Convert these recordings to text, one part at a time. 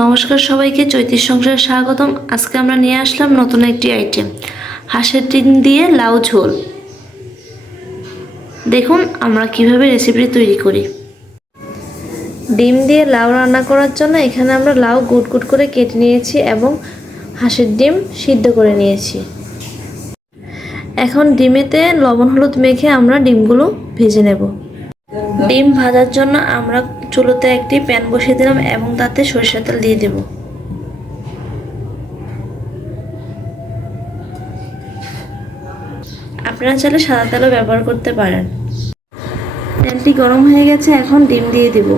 নমস্কার সবাইকে, চৈতির সংসারে স্বাগতম। আজকে আমরা নিয়ে আসলাম নতুন একটি আইটেম, হাঁসের ডিম দিয়ে লাউ ঝোল। দেখুন আমরা কিভাবে রেসিপি তৈরি করি। ডিম দিয়ে লাউ রান্না করার জন্য এখানে আমরা লাউ গুট গুট করে কেটে নিয়েছি এবং হাঁসের ডিম সিদ্ধ করে নিয়েছি। এখন ডিমেতে লবণ হলুদ মেখে আমরা ডিমগুলো ভেজে নেব। ডিম ভাজার জন্য আমরা চুলোতে একটি প্যান বসিয়ে দিলাম এবং তাতে সরিষার তেল দিয়ে দেব। আপনারা চাইলে সাদা তেলও ব্যবহার করতে পারেন। তেলটি গরম হয়ে গেছে, এখন ডিম দিয়ে দেব।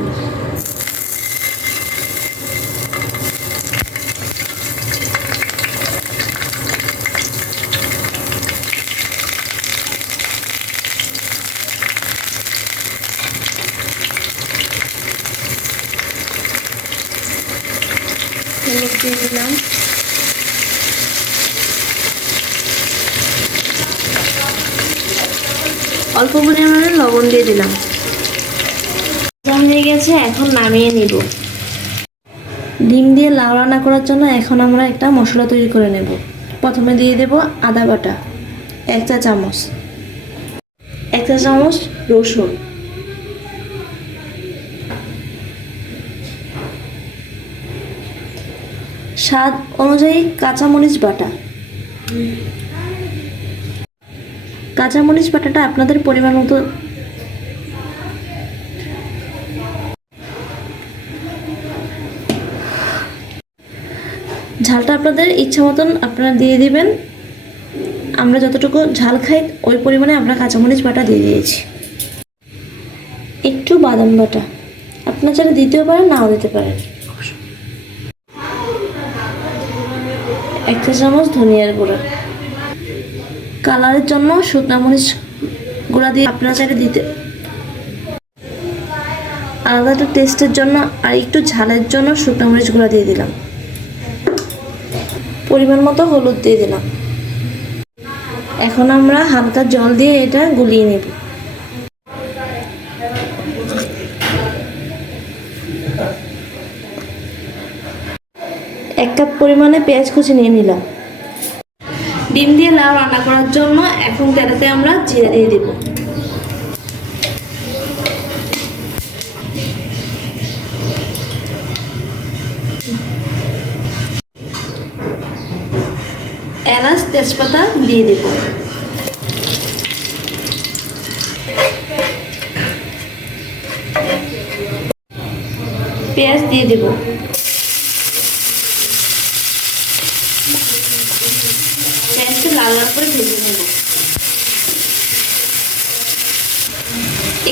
হলুদ দিয়ে দিলাম, অল্প পরিমাণে লবণ দিয়ে দিলাম। হয়ে গেছে, এখন নামিয়ে নিব। ডিম দিয়ে লাউ রান্না করার জন্য এখন আমরা একটা মশলা তৈরি করে নেব। প্রথমে দিয়ে দেব আদা বাটা 1 চা চামচ, 1 চা চামচ রসুন, স্বাদ অনুযায়ী কাঁচামরিচ বাটা। কাঁচামরিচ বাটাটা আপনাদের পরিমাণ মতো। ঝালটা আপনাদের ইচ্ছা মতন আপনারা দিয়ে দিবেন। আমরা যতটুকু ঝাল খাই ওই পরিমাণে আমরা কাঁচামরিচ বাটা দিয়ে দিয়েছি। একটু বাদাম বাটা, আপনারা চাইলে দিতেও পারেন, নাও দিতে পারেন। 1 চা চামচ ধনিয়ার গুঁড়া, কালারের জন্য শুকনা মরিচ গুঁড়া দিয়ে আপনারা চাইলে দিতে। আলাদা একটা টেস্টের জন্য আর একটু ঝালের জন্য শুকনা মরিচ গুঁড়া দিয়ে দিলাম। পরিমাণ মতো হলুদ দিয়ে দিলাম। এখন আমরা হালকা জল দিয়ে এটা গুলিয়ে নেব। এক কাপ পরিমাণে পেঁয়াজ কুচি নিয়ে নিলাম। ডিম দিয়ে লাউ রান্না করার জন্য এখন তেলেতে আমরা জিরা দিয়ে দেব। এলাচ তেজপাতা দিয়ে দেব। পেঁয়াজ দিয়ে দেব। পেঁয়াজকে লাল লাল করে ভেজে নেব।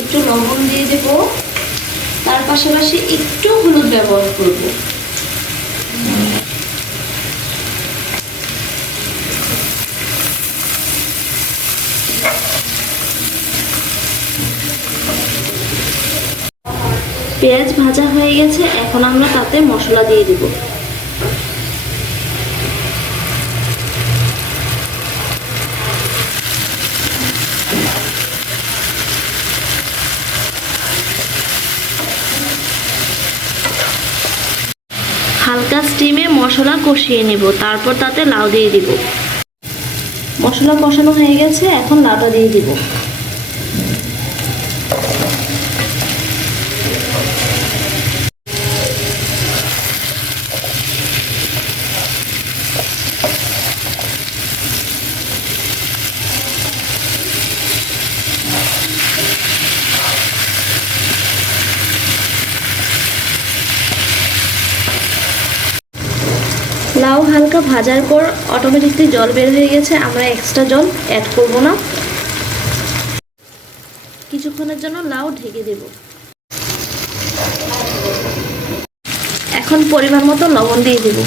একটু লবণ দিয়ে দেব, তার পাশাপাশি একটু হলুদ ব্যবহার করব। পেঁয়াজ ভাজা হয়ে গেছে, এখন আমরা তাতে মশলা দিয়ে দেব। হালকা স্টিমে মশলা কষিয়ে নেব, তারপর তাতে লাউ দিয়ে দিব। মশলা কষানো হয়ে গেছে, এখন লাউটা দিয়ে দিব। লাউ হালকা ভাজার পর অটোমেটিকলি জল বের হয়ে গেছে, আমরা এক্সট্রা জল অ্যাড করব না। কিছুক্ষণের জন্য লাউ ঢেকে দেব। এখন পরিমাণ মতো লবণ দিয়ে দেব।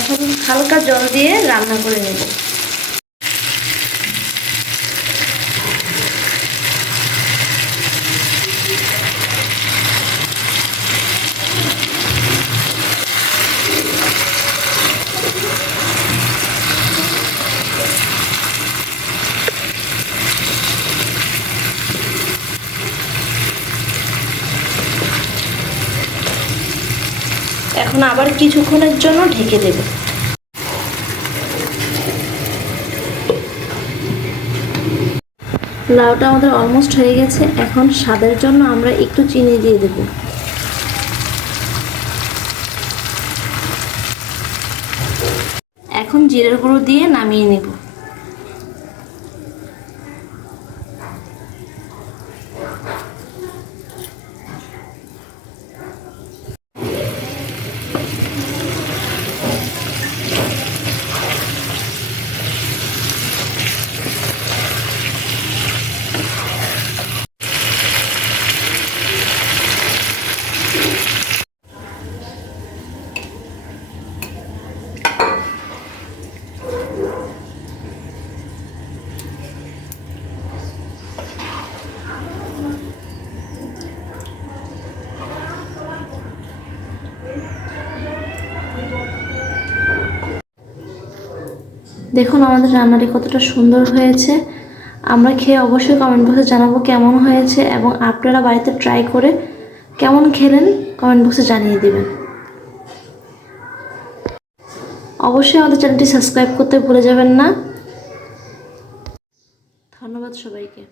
এখন হালকা জল দিয়ে রান্না করে নেব। এখন আবার কিছুক্ষণের জন্য ঢেকে দেব। লাউটা আমাদের অলমোস্ট হয়ে গেছে। এখন স্বাদের জন্য আমরা একটু চিনি দিয়ে দেব। এখন জিরের গুঁড়ো দিয়ে নামিয়ে নেব। দেখুন আমাদের রান্নাটি কতটা সুন্দর হয়েছে। আমরা খেয়ে অবশ্যই কমেন্ট বক্সে জানাবো কেমন হয়েছে, এবং আপনারা বাড়িতে ট্রাই করে কেমন খেলেন কমেন্ট বক্সে জানিয়ে দেবেন। অবশ্যই আমাদের চ্যানেলটি সাবস্ক্রাইব করতে ভুলে যাবেন না। ধন্যবাদ সবাইকে।